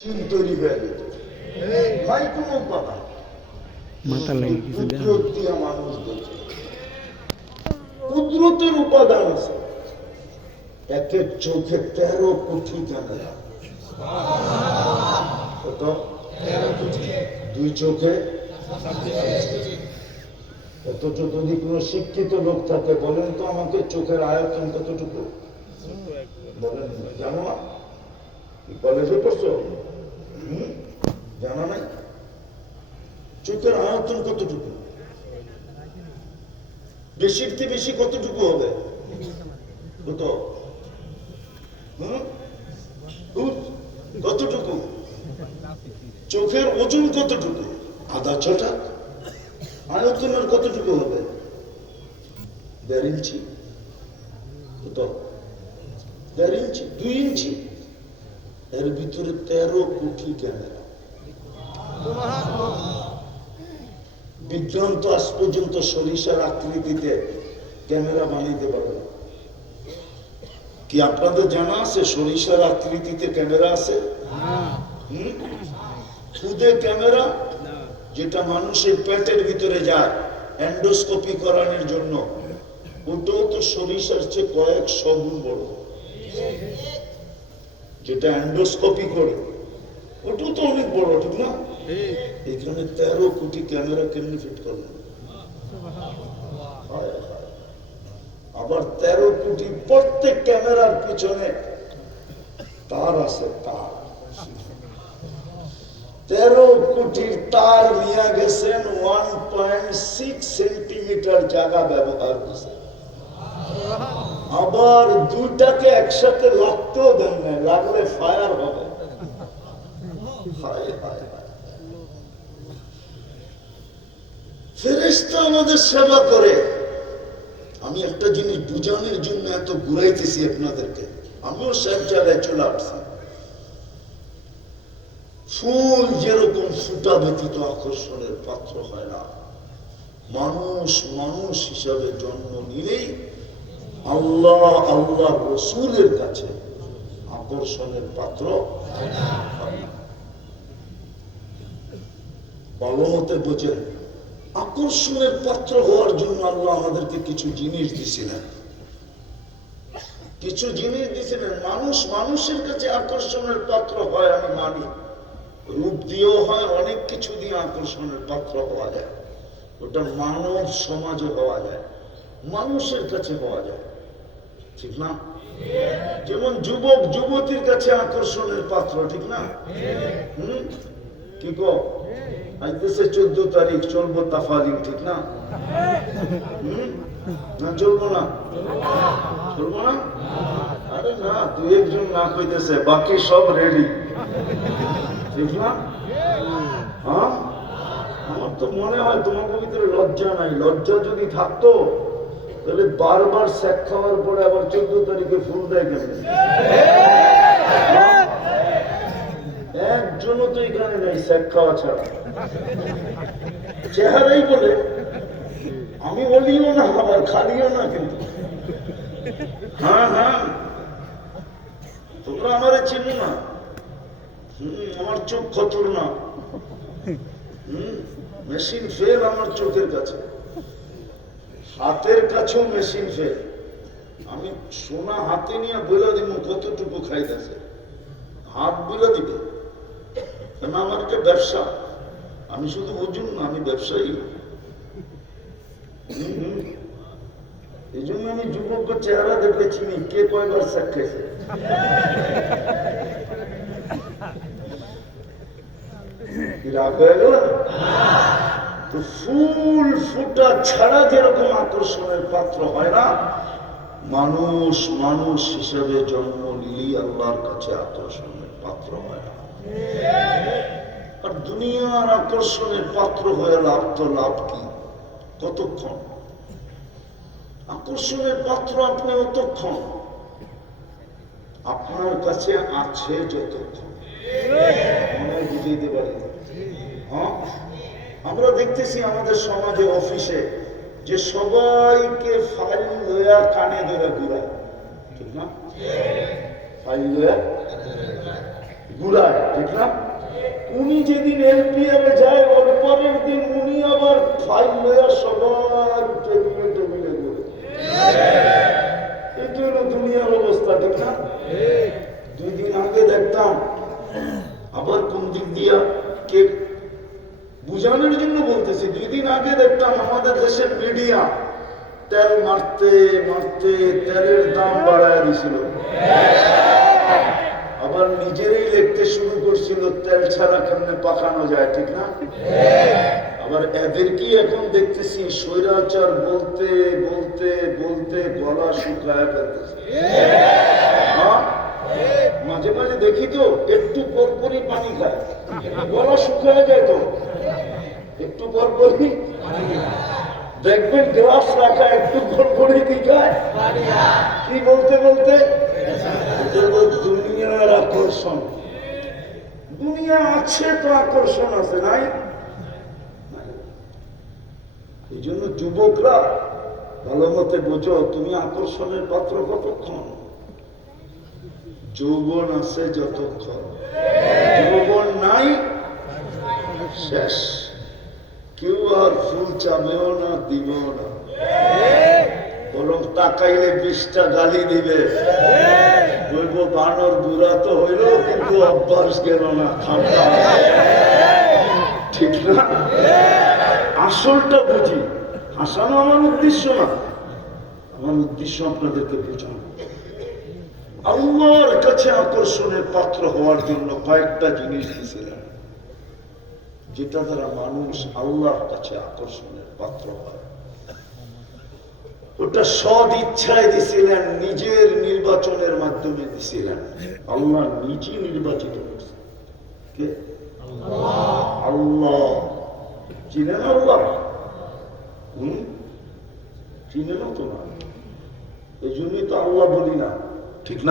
তৈরি হয়ে যেত ভাই কোনো উপাদান মাথা লেগে কিছু কুদরত দিয়া মানুষ দেখে কুদরতের উপাদান আছে। এক এক চোখে 13 কোটি ক্যামেরা, কত 13 কোটি, দুই চোখে। অথচ যদি কোনো শিক্ষিত লোক থাকে বলেন তো আমাকে চোখের আয়তন কতটুকু বলেন, জানো না? কলেজে পড়ছো? জানা নাই? চোখের আয়তন কতটুকু? বেশির থেকে বেশি কতটুকু হবে? কত? কতটুকু? চোখের ওজন কতটুকু? আধা ছটা। আয়তনের কতটুকু হবে? 1.5 ইঞ্চি। কত? 1.5 ইঞ্চি, 2 ইঞ্চি। এর ভিতরে 13 কোটি ক্যামেরা। বিজ্ঞান তো আজ পর্যন্ত সরিষার আকৃতিতে ক্যামেরা বানাইতে পারে না। কি আপনাদের জানা আছে সরিষার আকৃতিতে ক্যামেরা আছে? খুদে ক্যামেরা যেটা মানুষের পেটের ভিতরে যায় এন্ডোস্কোপি করানোর জন্য, ওটাও তো সরিষার চেয়ে কয়েকশো গুণ বড়। যেটা এন্ডোস্কোপি করে ওটাও তো অনেক বড়, ঠিক না? এখানে 13 কোটি ক্যামেরা কেমনি ফিট করলেন? আবার 13 কোটি প্রত্যেক ক্যামেরার পিছনে তার আছে, তার 13 কোটির তার নিয়ে গেছেন 1.6 সেন্টিমিটার জায়গা ব্যবহার করছে। আবার দুইটাকে একসাথে লাগতেও দেন না, লাগলে ফায়ার হবে। ফেরেশতা আমাদের সেবা করে। আমি একটা জিনিস বুঝানোর জন্য এত ঘুরাইতেছি আপনাদেরকে, আমিও সব জায়গায় চলে আসছি। ফুল যেরকম ফুটা ব্যতীত আকর্ষণের পাত্র হয় না, মানুষ মানুষ হিসাবে জন্ম নিলেই আল্লাহ আল্লাহ রসুলের কাছে আকর্ষণের পাত্র হয় না। ভালো মতে বোঝেন, আকর্ষণের পাত্র হওয়ার জন্য আল্লাহ আমাদেরকে কিছু জিনিস দিছিলেন, কিছু জিনিস দিছিলেন। মানুষ মানুষের কাছে আকর্ষণের পাত্র হয়, আমি মানি। রূপ দিয়েও হয়, অনেক কিছু দিয়ে আকর্ষণের পাত্র হওয়া যায়। ওটা মানব সমাজে হওয়া যায়, মানুষের কাছে হওয়া যায়, ঠিক না? যেমন যুবক যুবতীর কাছে আকর্ষণের পাত্র, ঠিক না? কি গো, আইতেছে 14 তারিখ, চলবো তাফালিং, ঠিক না? না চলবো না? চলবো না? আরে না, 2-1 জন না কইতেছে, বাকি সব রেডি, ঠিক না? হ্যাঁ, আমার তো মনে হয় তোমার ভিতরে লজ্জা নাই। লজ্জা যদি থাকতো তাহলে বারবার শেখ খাওয়ার পরে আবার 14 তারিখে ফুল দেয় কেন? একজনও তো এখানে নেই শেখ খাওয়া ছাড়া। চেহারাই বলে আমি বলিও না, আবার খালিও না, কিন্তু হ্যাঁ হ্যাঁ, তোমরা আমারে চিনো না। আমার চোখ খচর না, মেশিন ফেল আমার চোখের কাছে, হাতের কাছেও মেশিন ফেল। আমি সোনা হাতে নিয়ে বলে দিব কতটুকু খাইতেছে, হাত বলে দিবে, কেন আমার একটা ব্যবসা। আমি শুধু বুঝুন না, আমি ব্যবসায়ী। এই জন্য আমি যুবকের চেহারা দেখে চিনি কে কয়বার শেখ খাইছে। রাগ হয়ে গেল তো? ফুল ফুটা ছাড়া যেরকম আকর্ষণের পাত্র হয় না, মানুষ মানুষ হিসেবে জন্ম নিলেই আল্লাহর কাছে আকর্ষণের পাত্র হয় না। আর দুনিয়ার আকর্ষণের পাত্র হয়ে লাভ তো লাভ কি? কতক্ষণ আকর্ষণের পাত্র আপনি? অতক্ষণ আপনার কাছে আছে যতক্ষণ। মনে বুঝাইতে পারি না। হ্যাঁ, আমরা দেখতেছি আমাদের সমাজে, অফিসে, যে সবাইকে ফাইল লয়া কানে ধরে ঘুরায়, ঠিক না? ফাইল লয়া ঘুরায়, ঠিক না? উনি যেদিন এলপিআরে যায় ওর পরের দিন উনি আবার ফাইল লইয়া সবার টেবিলে টেবিলে ঘুরে। এটা হলো দুনিয়ার অবস্থা, ঠিক না? 2 দিন আগে দেখতাম, আবার কোন দিক দিয়া কে বুঝানোর জন্য বলতেছি, 2 দিন আগে দেখতাম আমাদের দেশের মিডিয়া তেল মারতে মারতে তেলের দাম বাড়ায় দিছিল, আবার নিজেরই লিখতে শুরু করছিল তেল ছাড়া কেমনে পাকানো যায়, ঠিক না? আবার এদের কি এখন দেখতেছি স্বৈরাচার বলতে বলতে বলতে গলা শুকায় ফেলতেছে। হ্যাঁ, মাঝে মাঝে দেখি তো একটু পরপরই পানি খায়, গলা শুকায় যায় তো একটু পরপরই। দেখবেন গ্লাস রাখা একটু পরপরই দিকায় কি বলতে বলতে। দুনিয়ার আকর্ষণ, দুনিয়া আছে তো আকর্ষণ আছে, নাই? এই জন্য যুবকরা ভালো মতে বোঝো, তুমি আকর্ষণের পাত্র কতক্ষণ? যৌবন আছে যতক্ষণ, যৌবন নাই শেষ। কেউ আর ফুল চাবেও না, দিবেও না, বরং তাকাইলে 20টা গালি দিবে। বলব বানর বুড়া তো হইল কিন্তু অভ্যাস গেল না, ঠান্ডা, ঠিক না? আসলটা বুঝি, হাসানো আমার উদ্দেশ্য না, আমার উদ্দেশ্য আপনাদেরকে বোঝানো। আল্লাহর কাছে আকর্ষণের পাত্র হওয়ার জন্য কয়েকটা জিনিস দিয়েছিলেন, যেটা দ্বারা মানুষ আল্লাহর কাছে আকর্ষণের পাত্র হয়। ওটা সদ ইচ্ছায় দিছিলেন, নিজের নির্বাচনের মাধ্যমে দিছিলেন। আল্লাহ নিজে নির্বাচিত করছেন। কে? আল্লাহ। চিনেন আল্লাহ? চিনেন তো না, এই জন্যই তো আল্লাহ বলি না, ঠিক না?